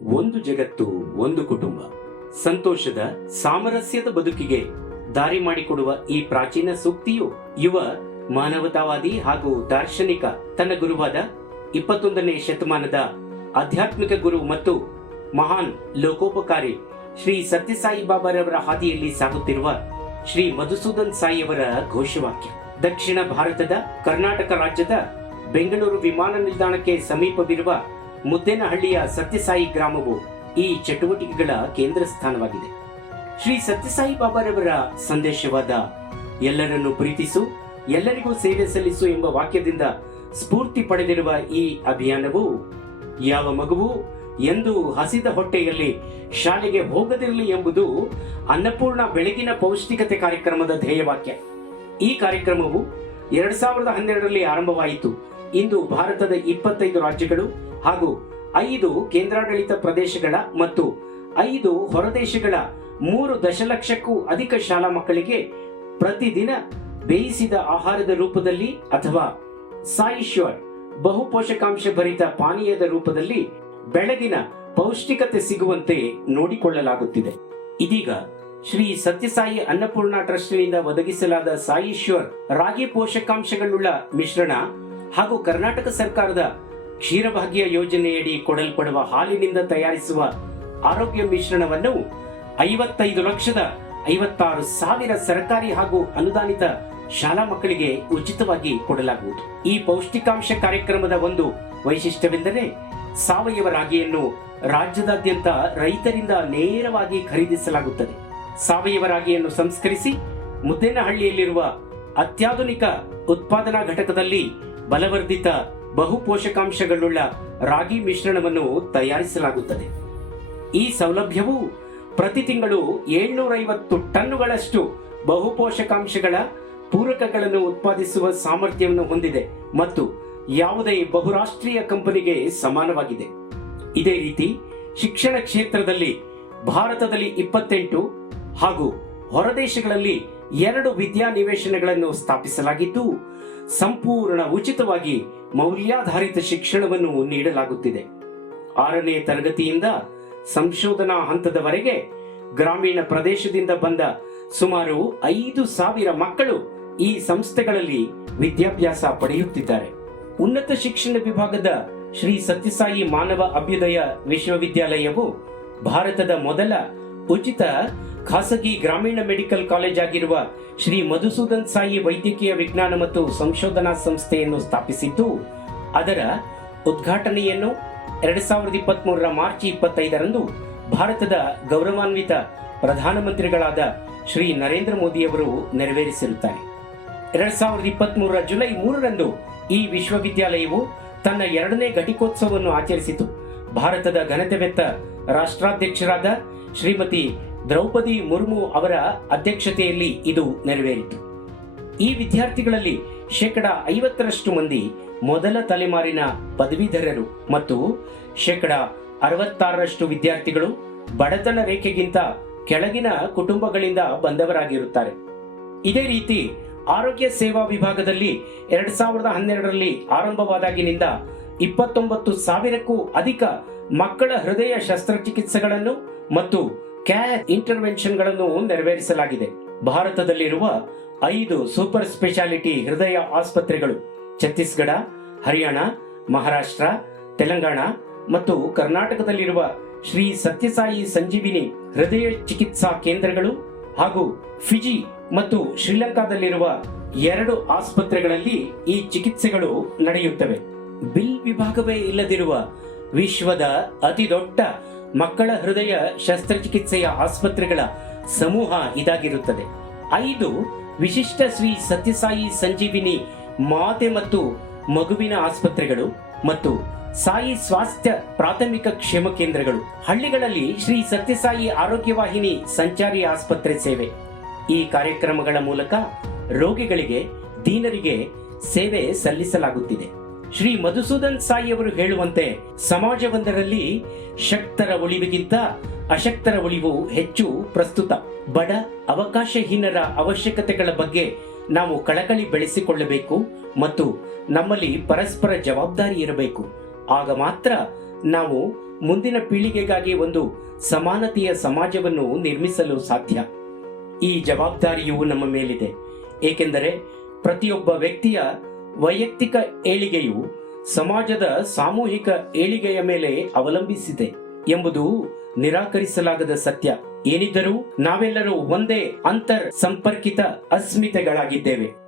ಒಂದು ಜಗತ್ತು, ಒಂದು ಕುಟುಂಬ. ಸಂತೋಷದ ಸಾಮರಸ್ಯದ ಬದುಕಿಗೆ ದಾರಿ ಮಾಡಿಕೊಡುವ ಈ ಪ್ರಾಚೀನ ಸೂಕ್ತಿಯು ಯುವ ಮಾನವತಾವಾದಿ ಹಾಗೂ ದಾರ್ಶನಿಕ ತನ್ನ ಗುರುವಾದ 21ನೇ ಶತಮಾನದ ಆಧ್ಯಾತ್ಮಿಕ ಗುರು ಮತ್ತು ಮಹಾನ್ ಲೋಕೋಪಕಾರಿ ಶ್ರೀ ಸತ್ಯಸಾಯಿ ಬಾಬಾರವರ ಹಾದಿಯಲ್ಲಿ ಸಾಗುತ್ತಿರುವ ಶ್ರೀ ಮಧುಸೂದನ್ ಸಾಯಿಯವರ ಘೋಷವಾಕ್ಯ. ದಕ್ಷಿಣ ಭಾರತದ ಕರ್ನಾಟಕ ರಾಜ್ಯದ ಬೆಂಗಳೂರು ವಿಮಾನ ನಿಲ್ದಾಣಕ್ಕೆ ಸಮೀಪವಿರುವ ಮುದ್ದೇನಹಳ್ಳಿಯ ಸತ್ಯಸಾಯಿ ಗ್ರಾಮವು ಈ ಚಟುವಟಿಕೆಗಳ ಕೇಂದ್ರ ಸ್ಥಾನವಾಗಿದೆ. ಶ್ರೀ ಸತ್ಯಸಾಯಿ ಬಾಬಾರವರ ಸಂದೇಶವಾದ ಎಲ್ಲರನ್ನು ಪ್ರೀತಿಸು, ಎಲ್ಲರಿಗೂ ಸೇವೆ ಸಲ್ಲಿಸು ಎಂಬ ವಾಕ್ಯದಿಂದ ಸ್ಫೂರ್ತಿ ಪಡೆದಿರುವ ಈ ಅಭಿಯಾನವು ಯಾವ ಮಗುವು ಎಂದು ಹಸಿದ ಹೊಟ್ಟೆಯಲ್ಲಿ ಶಾಲೆಗೆ ಹೋಗದಿರಲಿ ಎಂಬುದು ಅನ್ನಪೂರ್ಣ ಬೆಳಗಿನ ಪೌಷ್ಟಿಕತೆ ಕಾರ್ಯಕ್ರಮದ ಧ್ಯೇಯವಾಕ್ಯ. ಈ ಕಾರ್ಯಕ್ರಮವು 2012ರಲ್ಲಿ ಆರಂಭವಾಯಿತು. ಇಂದು ಭಾರತದ 25 ರಾಜ್ಯಗಳು ಹಾಗೂ 5 ಕೇಂದ್ರಾಡಳಿತ ಪ್ರದೇಶಗಳ ಮತ್ತು 5 ಹೊರದೇಶಗಳ 3 ದಶಲಕ್ಷಕ್ಕೂ ಅಧಿಕ ಶಾಲಾ ಮಕ್ಕಳಿಗೆ ಪ್ರತಿದಿನ ಬೇಯಿಸಿದ ಆಹಾರದ ರೂಪದಲ್ಲಿ ಅಥವಾ ಸಾಯಿಶ್ವರ್ ಬಹು ಪೋಷಕಾಂಶ ಭರಿತ ಪಾನೀಯದ ರೂಪದಲ್ಲಿ ಬೆಳಗಿನ ಪೌಷ್ಟಿಕತೆ ಸಿಗುವಂತೆ ನೋಡಿಕೊಳ್ಳಲಾಗುತ್ತಿದೆ. ಇದೀಗ ಶ್ರೀ ಸತ್ಯಸಾಯಿ ಅನ್ನಪೂರ್ಣ ಟ್ರಸ್ಟ್ನಿಂದ ಒದಗಿಸಲಾದ ಸಾಯಿಶ್ವರ್ ರಾಗಿ ಪೋಷಕಾಂಶಗಳುಳ್ಳ ಮಿಶ್ರಣ ಹಾಗೂ ಕರ್ನಾಟಕ ಸರ್ಕಾರದ ಕ್ಷೀರಭಾಗ್ಯ ಯೋಜನೆಯಡಿ ಕೊಡಲ್ಪಡುವ ಹಾಲಿನಿಂದ ತಯಾರಿಸುವ ಆರೋಗ್ಯ ಮಿಶ್ರಣವನ್ನು 55,56,000 ಸರ್ಕಾರಿ ಹಾಗೂ ಅನುದಾನಿತ ಶಾಲಾ ಮಕ್ಕಳಿಗೆ ಉಚಿತವಾಗಿ ಕೊಡಲಾಗುವುದು. ಈ ಪೌಷ್ಟಿಕಾಂಶ ಕಾರ್ಯಕ್ರಮದ ಒಂದು ವೈಶಿಷ್ಟ್ಯವೆಂದರೆ ಸಾವಯವ ರಾಗಿಯನ್ನು ರಾಜ್ಯದಾದ್ಯಂತ ರೈತರಿಂದ ನೇರವಾಗಿ ಖರೀದಿಸಲಾಗುತ್ತದೆ. ಸಾವಯವ ರಾಗಿಯನ್ನು ಸಂಸ್ಕರಿಸಿ ಮುದ್ದೇನಹಳ್ಳಿಯಲ್ಲಿರುವ ಅತ್ಯಾಧುನಿಕ ಉತ್ಪಾದನಾ ಘಟಕದಲ್ಲಿ ಬಲವರ್ಧಿತ ಬಹು ಪೋಷಕಾಂಶಗಳುಳ್ಳ ರಾಗಿ ಮಿಶ್ರಣವನ್ನು ತಯಾರಿಸಲಾಗುತ್ತದೆ. ಈ ಸೌಲಭ್ಯವು ಪ್ರತಿ ತಿಂಗಳು 750 ಟನ್ನುಗಳಷ್ಟು ಬಹು ಪೋಷಕಾಂಶಗಳ ಪೂರಕಗಳನ್ನು ಉತ್ಪಾದಿಸುವ ಸಾಮರ್ಥ್ಯವನ್ನು ಹೊಂದಿದೆ ಮತ್ತು ಯಾವುದೇ ಬಹುರಾಷ್ಟ್ರೀಯ ಕಂಪನಿಗೆ ಸಮಾನವಾಗಿದೆ. ಇದೇ ರೀತಿ ಶಿಕ್ಷಣ ಕ್ಷೇತ್ರದಲ್ಲಿ ಭಾರತದಲ್ಲಿ 28 ಹಾಗೂ ಹೊರದೇಶಗಳಲ್ಲಿ 2 ವಿದ್ಯಾ ನಿವೇಶನಗಳನ್ನು ಸ್ಥಾಪಿಸಲಾಗಿದ್ದು ಸಂಪೂರ್ಣ ಉಚಿತವಾಗಿ ಮೌಲ್ಯಾಧಾರಿತ ಶಿಕ್ಷಣವನ್ನು ನೀಡಲಾಗುತ್ತಿದೆ. 6ನೇ ತರಗತಿಯಿಂದ ಸಂಶೋಧನಾ ಹಂತದವರೆಗೆ ಗ್ರಾಮೀಣ ಪ್ರದೇಶದಿಂದ ಬಂದ ಸುಮಾರು 5,000 ಮಕ್ಕಳು ಈ ಸಂಸ್ಥೆಗಳಲ್ಲಿ ವಿದ್ಯಾಭ್ಯಾಸ ಪಡೆಯುತ್ತಿದ್ದಾರೆ. ಉನ್ನತ ಶಿಕ್ಷಣ ವಿಭಾಗದ ಶ್ರೀ ಸತ್ಯಸಾಯಿ ಮಾನವ ಅಭ್ಯುದಯ ವಿಶ್ವವಿದ್ಯಾಲಯವು ಭಾರತದ ಮೊದಲ ಉಚಿತ ಖಾಸಗಿ ಗ್ರಾಮೀಣ ಮೆಡಿಕಲ್ ಕಾಲೇಜ್ ಆಗಿರುವ ಶ್ರೀ ಮಧುಸೂದನ್ ಸಾಯಿ ವೈದ್ಯಕೀಯ ವಿಜ್ಞಾನ ಮತ್ತು ಸಂಶೋಧನಾ ಸಂಸ್ಥೆಯನ್ನು ಸ್ಥಾಪಿಸಿದ್ದು ಅದರ ಉದ್ಘಾಟನೆಯನ್ನು 2023 ಮಾರ್ಚ್ 25ರಂದು ಭಾರತದ ಗೌರವಾನ್ವಿತ ಪ್ರಧಾನಮಂತ್ರಿಗಳಾದ ಶ್ರೀ ನರೇಂದ್ರ ಮೋದಿಯವರು ನೆರವೇರಿಸಿರುತ್ತಾರೆ. 2023 ಜುಲೈ 3ರಂದು ಈ ವಿಶ್ವವಿದ್ಯಾಲಯವು ತನ್ನ 2ನೇ ಘಟಿಕೋತ್ಸವವನ್ನು ಆಚರಿಸಿತು. ಭಾರತದ ಘನತೆವೆತ್ತ ರಾಷ್ಟ್ರಾಧ್ಯಕ್ಷರಾದ ಶ್ರೀಮತಿ ದ್ರೌಪದಿ ಮುರ್ಮು ಅವರ ಅಧ್ಯಕ್ಷತೆಯಲ್ಲಿ ಇದು ನೆರವೇರಿತು. ಈ ವಿದ್ಯಾರ್ಥಿಗಳಲ್ಲಿ 50% ಮಂದಿ ಮೊದಲ ತಲೆಮಾರಿನ ಪದವೀಧರರು ಮತ್ತು 66% ವಿದ್ಯಾರ್ಥಿಗಳು ಬಡತನ ರೇಖೆಗಿಂತ ಕೆಳಗಿನ ಕುಟುಂಬಗಳಿಂದ ಬಂದವರಾಗಿರುತ್ತಾರೆ. ಇದೇ ರೀತಿ ಆರೋಗ್ಯ ಸೇವಾ ವಿಭಾಗದಲ್ಲಿ 2012ರಲ್ಲಿ ಆರಂಭವಾದಾಗಿನಿಂದ 29,000ಕ್ಕೂ ಅಧಿಕ ಮಕ್ಕಳ ಹೃದಯ ಶಸ್ತ್ರಚಿಕಿತ್ಸೆಗಳನ್ನು ಮತ್ತು ಕ್ಯಾರ್ ಇಂಟರ್ವೆನ್ಷನ್ಗಳನ್ನು ನೆರವೇರಿಸಲಾಗಿದೆ. ಭಾರತದಲ್ಲಿರುವ 5 ಸೂಪರ್ ಸ್ಪೆಷಾಲಿಟಿ ಹೃದಯ ಆಸ್ಪತ್ರೆಗಳು ಛತ್ತೀಸ್ಗಢ, ಹರಿಯಾಣ, ಮಹಾರಾಷ್ಟ್ರ, ತೆಲಂಗಾಣ ಮತ್ತು ಕರ್ನಾಟಕದಲ್ಲಿರುವ ಶ್ರೀ ಸತ್ಯಸಾಯಿ ಸಂಜೀವಿನಿ ಹೃದಯ ಚಿಕಿತ್ಸಾ ಕೇಂದ್ರಗಳು ಹಾಗೂ ಫಿಜಿ ಮತ್ತು ಶ್ರೀಲಂಕಾದಲ್ಲಿರುವ 2 ಆಸ್ಪತ್ರೆಗಳಲ್ಲಿ ಈ ಚಿಕಿತ್ಸೆಗಳು ನಡೆಯುತ್ತವೆ. ಬಿಲ್ ವಿಭಾಗವೇ ಇಲ್ಲದಿರುವ ವಿಶ್ವದ ಅತಿ ದೊಡ್ಡ ಮಕ್ಕಳ ಹೃದಯ ಶಸ್ತ್ರಚಿಕಿತ್ಸೆಯ ಆಸ್ಪತ್ರೆಗಳ ಸಮೂಹ ಇದಾಗಿರುತ್ತದೆ. 5 ವಿಶಿಷ್ಟ ಶ್ರೀ ಸತ್ಯಸಾಯಿ ಸಂಜೀವಿನಿ ಮಾತೆ ಮತ್ತು ಮಗುವಿನ ಆಸ್ಪತ್ರೆಗಳು ಮತ್ತು ಸಾಯಿ ಸ್ವಾಸ್ಥ್ಯ ಪ್ರಾಥಮಿಕ ಕ್ಷೇಮ ಕೇಂದ್ರಗಳು. ಹಳ್ಳಿಗಳಲ್ಲಿ ಶ್ರೀ ಸತ್ಯಸಾಯಿ ಆರೋಗ್ಯವಾಹಿನಿ ಸಂಚಾರಿ ಆಸ್ಪತ್ರೆ ಸೇವೆ. ಈ ಕಾರ್ಯಕ್ರಮಗಳ ಮೂಲಕ ರೋಗಿಗಳಿಗೆ, ದೀನರಿಗೆ ಸೇವೆ ಸಲ್ಲಿಸಲಾಗುತ್ತಿದೆ. ಶ್ರೀ ಮಧುಸೂದನ್ ಸಾಯಿ ಅವರು ಹೇಳುವಂತೆ ಸಮಾಜವೊಂದರಲ್ಲಿ ಶಕ್ತರ ಉಳಿವಿಗಿಂತ ಅಶಕ್ತರ ಉಳಿವು ಹೆಚ್ಚು ಪ್ರಸ್ತುತ. ಬಡ ಅವಕಾಶಹೀನರ ಅವಶ್ಯಕತೆಗಳ ಬಗ್ಗೆ ನಾವು ಕಳಕಳಿ ಬೆಳೆಸಿಕೊಳ್ಳಬೇಕು ಮತ್ತು ನಮ್ಮಲ್ಲಿ ಪರಸ್ಪರ ಜವಾಬ್ದಾರಿ ಇರಬೇಕು. ಆಗ ಮಾತ್ರ ನಾವು ಮುಂದಿನ ಪೀಳಿಗೆಗಾಗಿ ಒಂದು ಸಮಾನತೆಯ ಸಮಾಜವನ್ನು ನಿರ್ಮಿಸಲು ಸಾಧ್ಯ. ಈ ಜವಾಬ್ದಾರಿಯು ನಮ್ಮ ಮೇಲಿದೆ, ಏಕೆಂದರೆ ಪ್ರತಿಯೊಬ್ಬ ವ್ಯಕ್ತಿಯ ವೈಯಕ್ತಿಕ ಏಳಿಗೆಯು ಸಮಾಜದ ಸಾಮೂಹಿಕ ಏಳಿಗೆಯ ಮೇಲೆ ಅವಲಂಬಿಸಿದೆ ಎಂಬುದು ನಿರಾಕರಿಸಲಾಗದ ಸತ್ಯ. ಏನಿದ್ದರೂ ನಾವೆಲ್ಲರೂ ಒಂದೇ ಅಂತರ್ ಸಂಪರ್ಕಿತ ಅಸ್ಮಿತೆಗಳಾಗಿದ್ದೇವೆ.